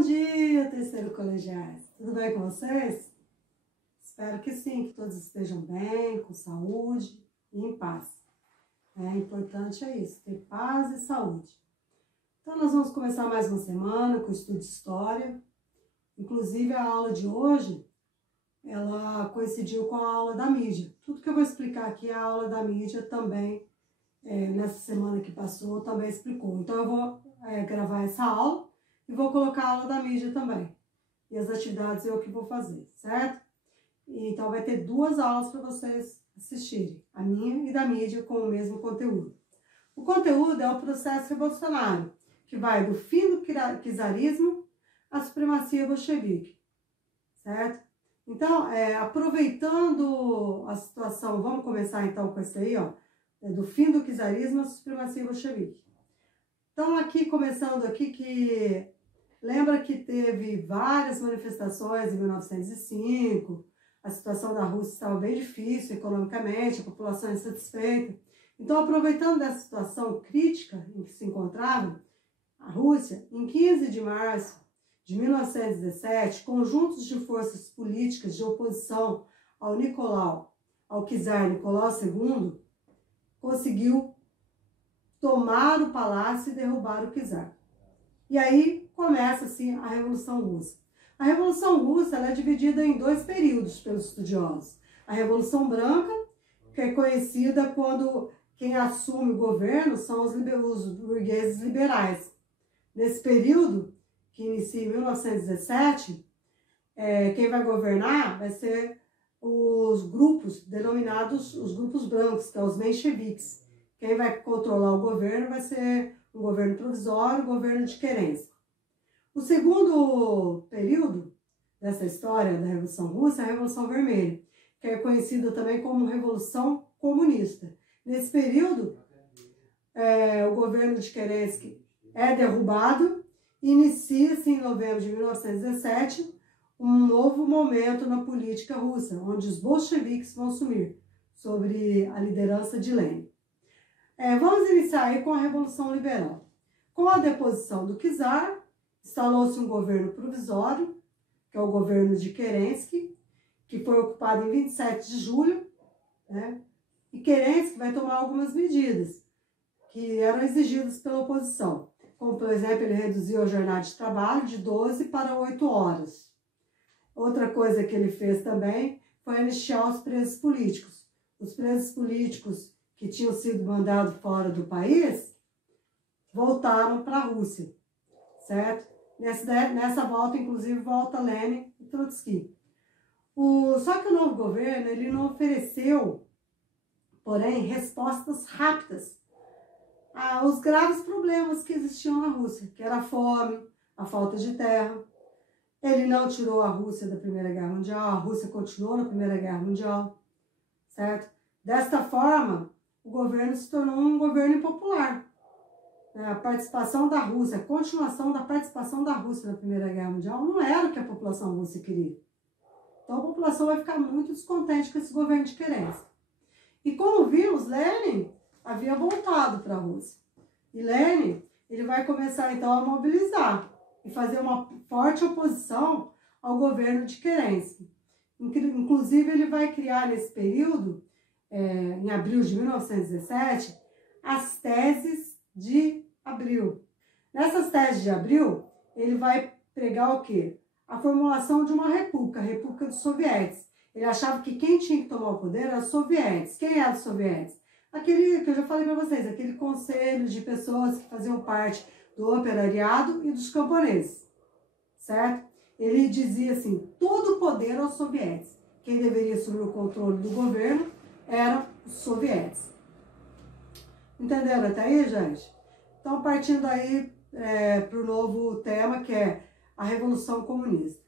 Bom dia, terceiro colegiais. Tudo bem com vocês? Espero que sim, que todos estejam bem, com saúde e em paz. Importante é isso, ter paz e saúde. Então nós vamos começar mais uma semana com o estudo de história. Inclusive a aula de hoje, ela coincidiu com a aula da mídia. Tudo que eu vou explicar aqui, a aula da mídia também, nessa semana que passou, também explicou. Então eu vou gravar essa aula e vou colocar a aula da mídia também. E as atividades eu que vou fazer, certo? Então vai ter duas aulas para vocês assistirem, a minha e da mídia, com o mesmo conteúdo. O conteúdo é o processo revolucionário, que vai do fim do czarismo à supremacia bolchevique, certo? Então, aproveitando a situação, vamos começar então com isso aí, ó, do fim do czarismo à supremacia bolchevique. Então, aqui, começando aqui, que lembra que teve várias manifestações em 1905, a situação da Rússia estava bem difícil economicamente, a população insatisfeita. Então, aproveitando dessa situação crítica em que se encontrava a Rússia, em 15 de março de 1917, conjuntos de forças políticas de oposição ao czar Nicolau II, conseguiu tomar o palácio e derrubar o czar. E aí começa assim a Revolução Russa. A Revolução Russa ela é dividida em dois períodos pelos estudiosos. A Revolução Branca, que é conhecida quando quem assume o governo são os burgueses liberais. Nesse período, que inicia em 1917, quem vai governar vai ser os grupos denominados os grupos brancos, que são os mencheviques. Quem vai controlar o governo vai ser um governo provisório, o governo de Kerensky. O segundo período dessa história da Revolução Russa é a Revolução Vermelha, que é conhecida também como Revolução Comunista. Nesse período, o governo de Kerensky é derrubado e inicia-se em novembro de 1917 um novo momento na política russa, onde os bolcheviques vão assumir, sobre a liderança de Lenin. Vamos iniciar aí com a Revolução Liberal. Com a deposição do czar, instalou-se um governo provisório, que é o governo de Kerensky, que foi ocupado em 27 de julho, né? E Kerensky vai tomar algumas medidas que eram exigidas pela oposição. Como, por exemplo, ele reduziu a jornada de trabalho de 12 para 8 horas. Outra coisa que ele fez também foi anistiar os presos políticos. Os presos políticos que tinham sido mandados fora do país voltaram para a Rússia, certo? Nessa volta, inclusive, volta Lenin e Trotsky. Só que o novo governo ele não ofereceu, porém, respostas rápidas aos graves problemas que existiam na Rússia, que era a fome, a falta de terra. Ele não tirou a Rússia da Primeira Guerra Mundial, a Rússia continuou na Primeira Guerra Mundial, certo? Desta forma, o governo se tornou um governo impopular. A participação da Rússia, a continuação da participação da Rússia na Primeira Guerra Mundial não era o que a população russa queria. Então a população vai ficar muito descontente com esse governo de Kerensky. E como vimos, Lenin havia voltado para a Rússia. E Lenin ele vai começar então a mobilizar e fazer uma forte oposição ao governo de Kerensky. Inclusive ele vai criar nesse período, em abril de 1917, as teses de abril. Nessas teses de abril, ele vai pregar o quê? A formulação de uma república, a República dos Sovietes. Ele achava que quem tinha que tomar o poder eram os sovietes. Quem eram os sovietes? Aquele que eu já falei para vocês, aquele conselho de pessoas que faziam parte do operariado e dos camponeses, certo? Ele dizia assim, todo o poder aos sovietes. Quem deveria assumir o controle do governo eram os sovietes. Entenderam até aí, gente? Então, partindo aí para o novo tema, que é a Revolução Comunista.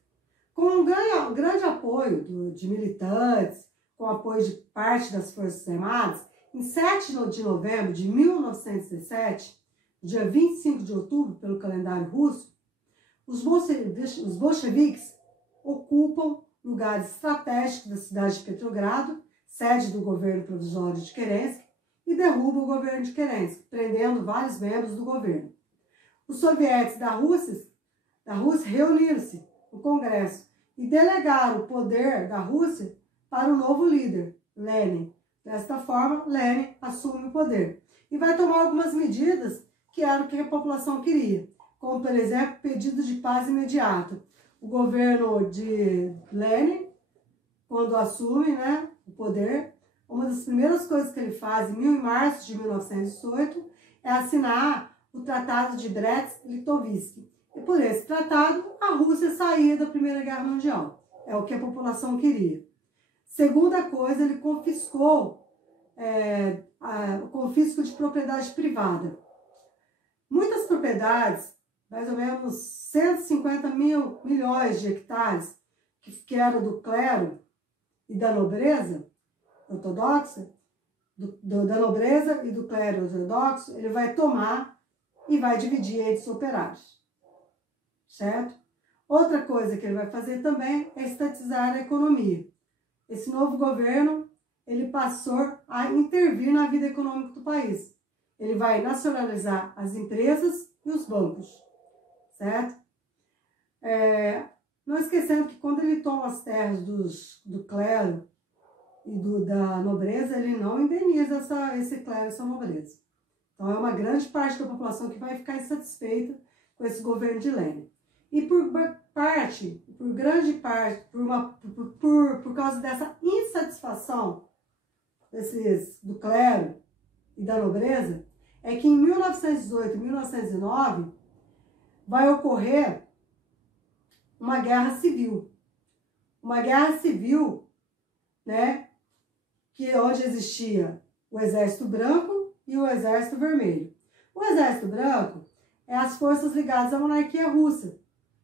Com um grande apoio de militantes, com apoio de parte das Forças Armadas, em 7 de novembro de 1917, dia 25 de outubro, pelo calendário russo, os bolcheviques ocupam lugares estratégicos da cidade de Petrogrado, sede do governo provisório de Kerensky, e derrubam o governo de Kerensky, prendendo vários membros do governo. Os sovietes da Rússia da Rússia reuniram-se no Congresso e delegaram o poder da Rússia para o novo líder, Lenin. Desta forma, Lenin assume o poder e vai tomar algumas medidas que era o que a população queria, como, por exemplo, pedido de paz imediato. O governo de Lenin, quando assume, né, o poder, uma das primeiras coisas que ele faz em março de 1918 é assinar o Tratado de Brest-Litovsk. E por esse tratado, a Rússia saía da Primeira Guerra Mundial. É o que a população queria. Segunda coisa, ele confiscou o confisco de propriedade privada. Muitas propriedades, mais ou menos 150 milhões de hectares, que eram do clero e da nobreza ortodoxa, da nobreza e do clero ortodoxo, ele vai tomar e vai dividir entre os operários. Certo? Outra coisa que ele vai fazer também é estatizar a economia. Esse novo governo, ele passou a intervir na vida econômica do país. Ele vai nacionalizar as empresas e os bancos. Certo? Não esquecendo que quando ele toma as terras do clero e da nobreza, ele não indeniza esse clero e essa nobreza. Então é uma grande parte da população que vai ficar insatisfeita com esse governo de Lenin. E por grande parte, por causa dessa insatisfação do clero e da nobreza, é que em 1918 e 1909 vai ocorrer uma guerra civil. Uma guerra civil, né, onde existia o Exército Branco e o Exército Vermelho. O Exército Branco é as forças ligadas à monarquia russa,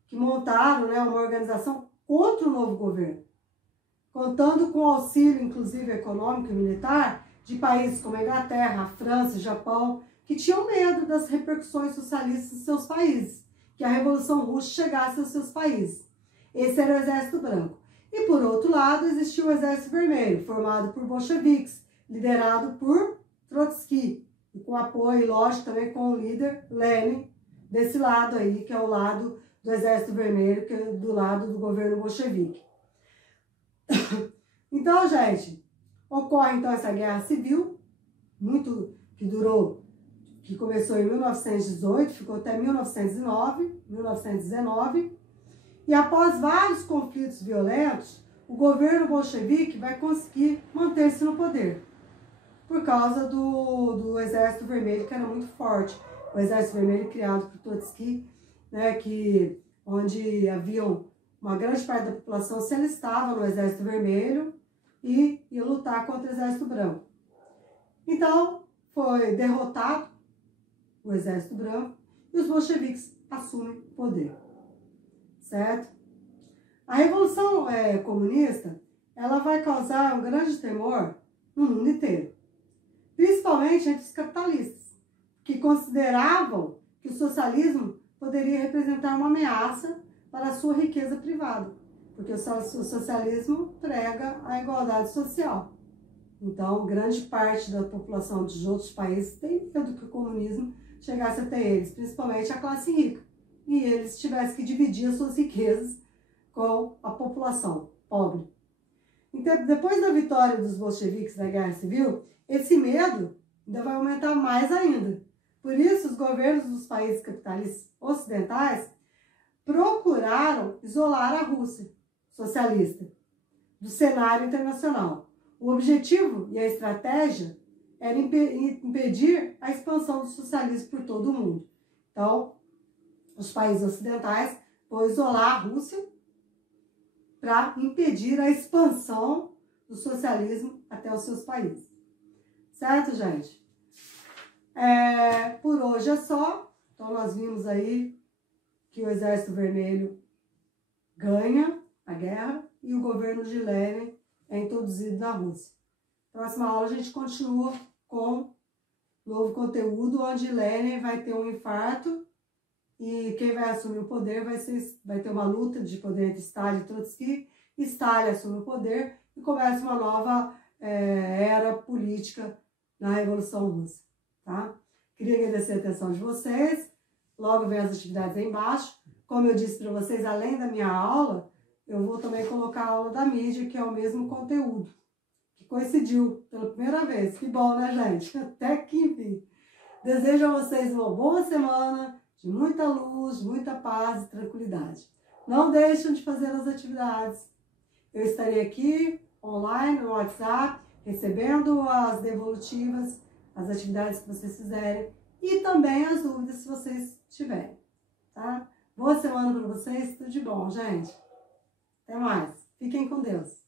que montaram, né, uma organização contra o novo governo, contando com o auxílio, inclusive econômico e militar, de países como a Inglaterra, a França, o Japão, que tinham medo das repercussões socialistas em seus países, que a Revolução Russa chegasse aos seus países. Esse era o Exército Branco. E, por outro lado, existia o Exército Vermelho, formado por bolcheviques, liderado por Trotsky, e com apoio, lógico, também com o líder Lenin, desse lado aí, que é o lado do Exército Vermelho, que é do lado do governo bolchevique. Então, gente, ocorre então essa guerra civil, que começou em 1918, ficou até 1919, e após vários conflitos violentos, o governo bolchevique vai conseguir manter-se no poder, por causa do Exército Vermelho, que era muito forte. O Exército Vermelho criado por Trotsky, né, onde haviam uma grande parte da população se alistava no Exército Vermelho e ia lutar contra o Exército Branco. Então, foi derrotado o Exército Branco e os bolcheviques assumem o poder. Certo? A Revolução Comunista, ela vai causar um grande temor no mundo inteiro, principalmente entre os capitalistas, que consideravam que o socialismo poderia representar uma ameaça para a sua riqueza privada, porque o socialismo prega a igualdade social. Então, grande parte da população de outros países tem medo que o comunismo chegasse até eles, principalmente a classe rica, e eles tivessem que dividir as suas riquezas com a população pobre. Então, depois da vitória dos bolcheviques na Guerra Civil, esse medo ainda vai aumentar mais ainda. Por isso, os governos dos países capitalistas ocidentais procuraram isolar a Rússia socialista do cenário internacional. O objetivo e a estratégia era impedir a expansão do socialismo por todo o mundo. Então, os países ocidentais vão isolar a Rússia para impedir a expansão do socialismo até os seus países. Certo, gente? Por hoje é só. Então, nós vimos aí que o Exército Vermelho ganha a guerra e o governo de Lenin é introduzido na Rússia. Próxima aula a gente continua com novo conteúdo, onde Lenin vai ter um infarto e quem vai assumir o poder vai ter uma luta de poder entre Stalin e Trotsky. Stalin assume o poder e começa uma nova era política na Revolução Russa. Tá? Queria agradecer a atenção de vocês. Logo vem as atividades aí embaixo. como eu disse para vocês, além da minha aula, eu vou também colocar a aula da mídia, que é o mesmo conteúdo, que coincidiu pela primeira vez. Que bom, né, gente? Até que enfim. Desejo a vocês uma boa semana, de muita luz, muita paz e tranquilidade. Não deixem de fazer as atividades. Eu estarei aqui, online, no WhatsApp, recebendo as devolutivas, as atividades que vocês fizerem e também as dúvidas se vocês tiverem, tá? Boa semana para vocês, tudo de bom, gente. Até mais. Fiquem com Deus.